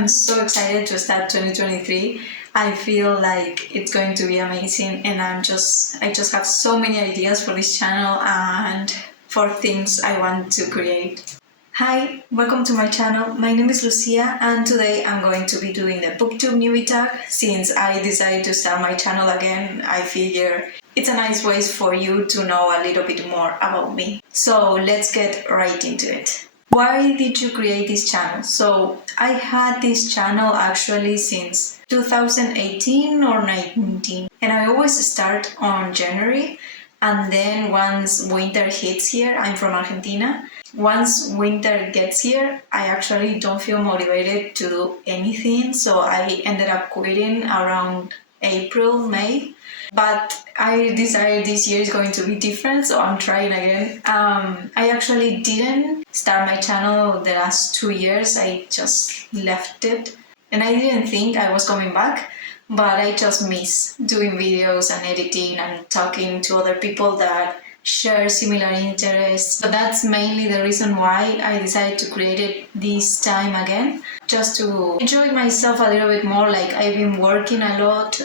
I'm so excited to start 2023. I feel like it's going to be amazing, and I just have so many ideas for this channel and for things I want to create. Hi, welcome to my channel. My name is Lucia, and today I'm going to be doing the booktube newbie tag. Since I decided to start my channel again, I figure it's a nice way for you to know a little bit more about me. So let's get right into it. Why did you create this channel? So I had this channel actually since 2018 or 19, and I always start on January, and then once winter hits here, I'm from Argentina. Once winter gets here, I actually don't feel motivated to do anything, so I ended up quitting around April, May. But I decided this year is going to be different, so I'm trying again. I actually didn't start my channel the last 2 years. I just left it, and I didn't think I was coming back, but I just miss doing videos and editing and talking to other people that share similar interests. So that's mainly the reason why I decided to create it this time again, just to enjoy myself a little bit more. Like, I've been working a lot,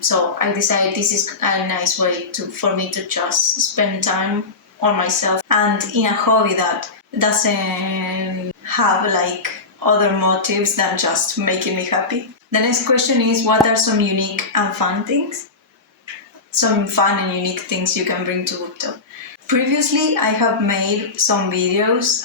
so I decided this is a nice way for me to just spend time on myself and in a hobby that doesn't have like other motives than just making me happy. The next question is, what are some unique and fun things? Some fun and unique things you can bring to booktube. Previously, I have made some videos.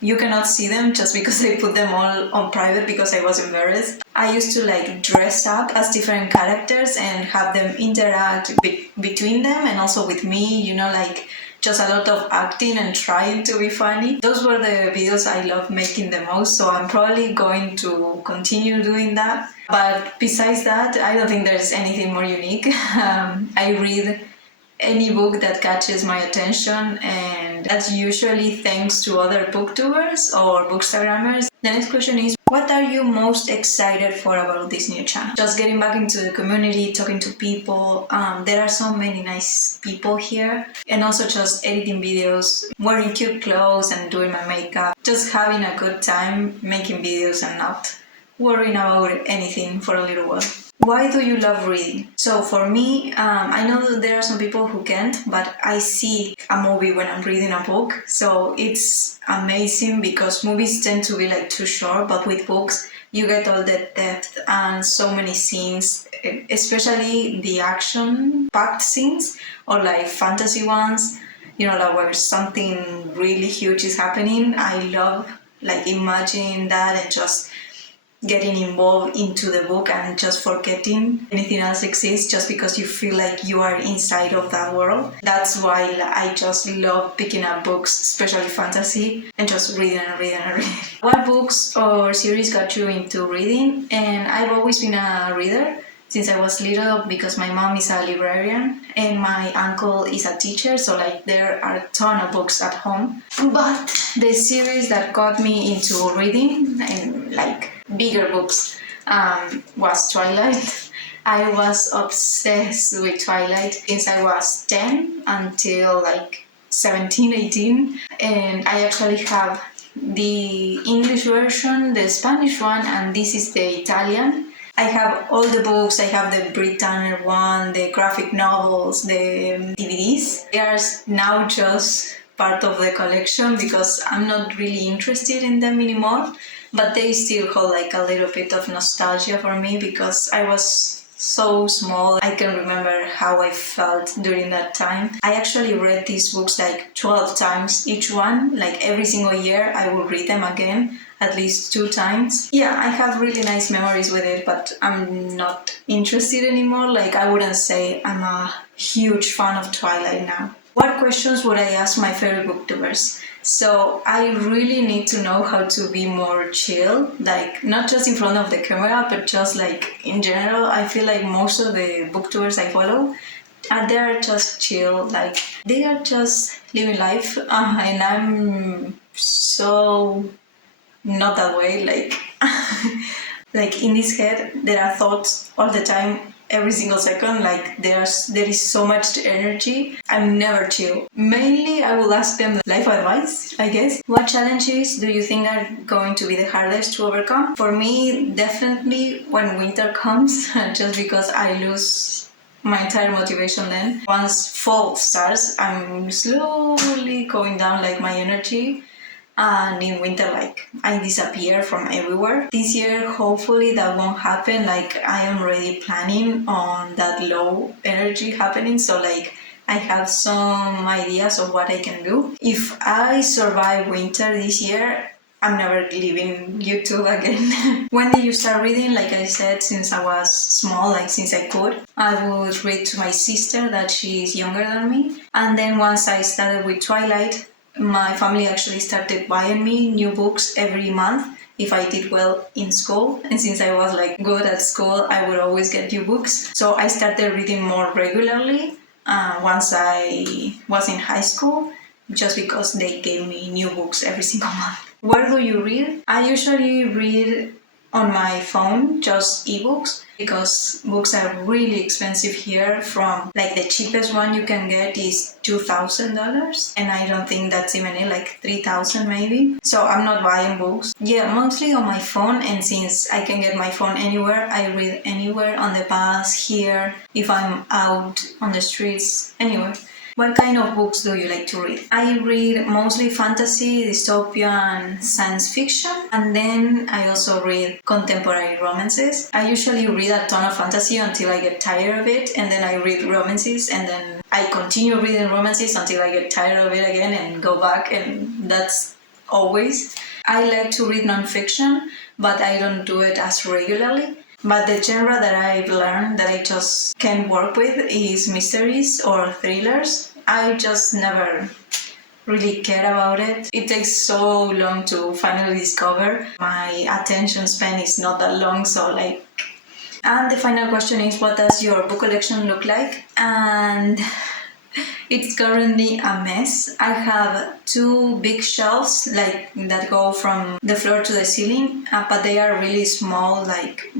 You cannot see them just because I put them all on private because I was embarrassed. I used to like dress up as different characters and have them interact between them and also with me, like just a lot of acting and trying to be funny. Those were the videos I love making the most, so I'm probably going to continue doing that. But besides that, I don't think there's anything more unique. I read any book that catches my attention, and that's usually thanks to other booktubers or bookstagrammers. The next question is, what are you most excited for about this new channel? Just getting back into the community, talking to people. There are so many nice people here, and also just editing videos, wearing cute clothes and doing my makeup. Just having a good time making videos and not worrying about anything for a little while. Why do you love reading? So for me, I know that there are some people who can't, but I see a movie when I'm reading a book. So it's amazing because movies tend to be like too short, but with books, you get all the depth and so many scenes, especially the action-packed scenes or like fantasy ones, like where something really huge is happening. I love like imagining that and just getting involved into the book and just forgetting anything else exists just because you feel like you are inside of that world. That's why I just love picking up books, especially fantasy, and just reading and reading and reading. What books or series got you into reading? And I've always been a reader since I was little because my mom is a librarian and my uncle is a teacher, so like there are a ton of books at home. But the series that got me into reading and like bigger books was Twilight. I was obsessed with Twilight since I was 10 until like 17, 18, and I actually have the English version, the Spanish one, and this is the Italian. I have all the books. I have the Britannia one, the graphic novels, the DVDs. They are now just part of the collection because I'm not really interested in them anymore, but they still hold like a little bit of nostalgia for me because I was so small. I can remember how I felt during that time. I actually read these books like 12 times each one. Like every single year I will read them again at least 2 times. Yeah, I have really nice memories with it, but I'm not interested anymore. Like, I wouldn't say I'm a huge fan of Twilight now. What questions would I ask my favorite booktubers? So I really need to know how to be more chill, like not just in front of the camera, but just like in general. I feel like most of the booktubers I follow they're just chill, like they are just living life, and I'm so not that way. Like like in this head there are thoughts all the time every single second. Like there is so much energy. I'm never chill. Mainly I will ask them life advice, I guess. What challenges do you think are going to be the hardest to overcome? For me, definitely when winter comes, just because I lose my entire motivation then. Once fall starts, I'm slowly going down like my energy. And in winter, like I disappear from everywhere. This year, hopefully that won't happen. Like I am already planning on that low energy happening. So like I have some ideas of what I can do. If I survive winter this year, I'm never leaving YouTube again. When did you start reading? Like I said, since I was small, like since I could. I would read to my sister that she's younger than me. And then once I started with Twilight, my family actually started buying me new books every month if I did well in school. And since I was like good at school, I would always get new books. So I started reading more regularly once I was in high school, just because they gave me new books every single month. Where do you read? I usually read on my phone, just ebooks, because books are really expensive here. From like the cheapest one you can get is $2,000, and I don't think that's even it, like 3,000 maybe. So I'm not buying books. Yeah, mostly on my phone, and since I can get my phone anywhere, I read anywhere, on the bus, here, if I'm out on the streets, anywhere. What kind of books do you like to read? I read mostly fantasy, dystopian, science fiction, and then I also read contemporary romances. I usually read a ton of fantasy until I get tired of it, and then I read romances, and then I continue reading romances until I get tired of it again and go back, and that's always. I like to read nonfiction, but I don't do it as regularly. But the genre that I've learned that I just can work with is mysteries or thrillers. I just never really care about it. It takes so long to finally discover. My attention span is not that long, so like... And the final question is, what does your book collection look like? And it's currently a mess. I have 2 big shelves like that go from the floor to the ceiling, but they are really small, like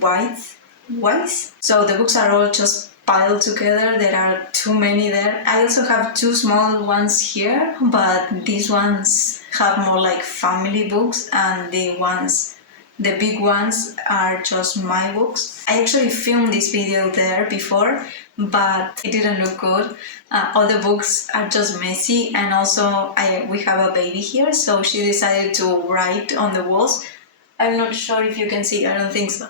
wise. So the books are all just piled together. There are too many there. I also have 2 small ones here, but these ones have more like family books, and the big ones are just my books. I actually filmed this video there before, but it didn't look good. All the books are just messy, and also we have a baby here, so she decided to write on the walls. I'm not sure if you can see, I don't think so.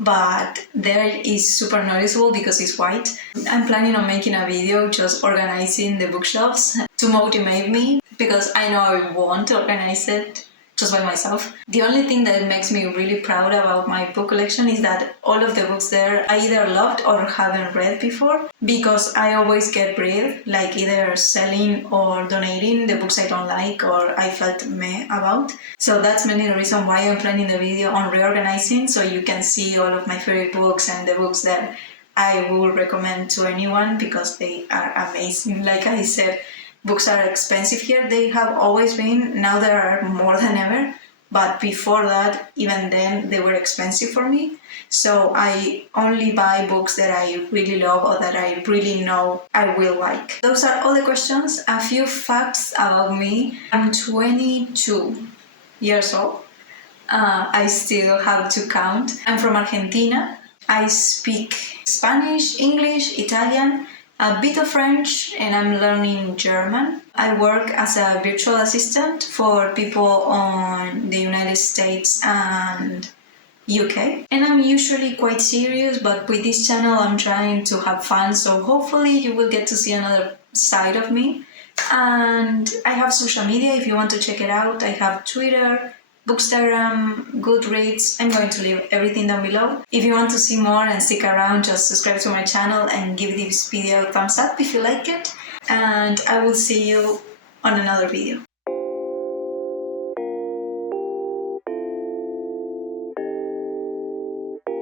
But there is super noticeable because it's white. I'm planning on making a video just organizing the bookshelves to motivate me, because I know I won't organize it just by myself. The only thing that makes me really proud about my book collection is that all of the books there I either loved or haven't read before, because I always get rid, like either selling or donating the books I don't like or I felt meh about. So that's mainly the reason why I'm planning the video on reorganizing, so you can see all of my favorite books and the books that I will recommend to anyone because they are amazing. Like I said, books are expensive here. They have always been. Now there are more than ever. But before that, even then, they were expensive for me. So I only buy books that I really love or that I really know I will like. Those are all the questions. A few facts about me. I'm 22 years old. I still have to count. I'm from Argentina. I speak Spanish, English, Italian, a bit of French, and I'm learning German. I work as a virtual assistant for people on the United States and UK. And I'm usually quite serious, but with this channel I'm trying to have fun, so hopefully you will get to see another side of me. And I have social media if you want to check it out. I have Twitter, Bookstagram, Goodreads. I'm going to leave everything down below. If you want to see more and stick around, just subscribe to my channel and give this video a thumbs up if you like it. And I will see you on another video.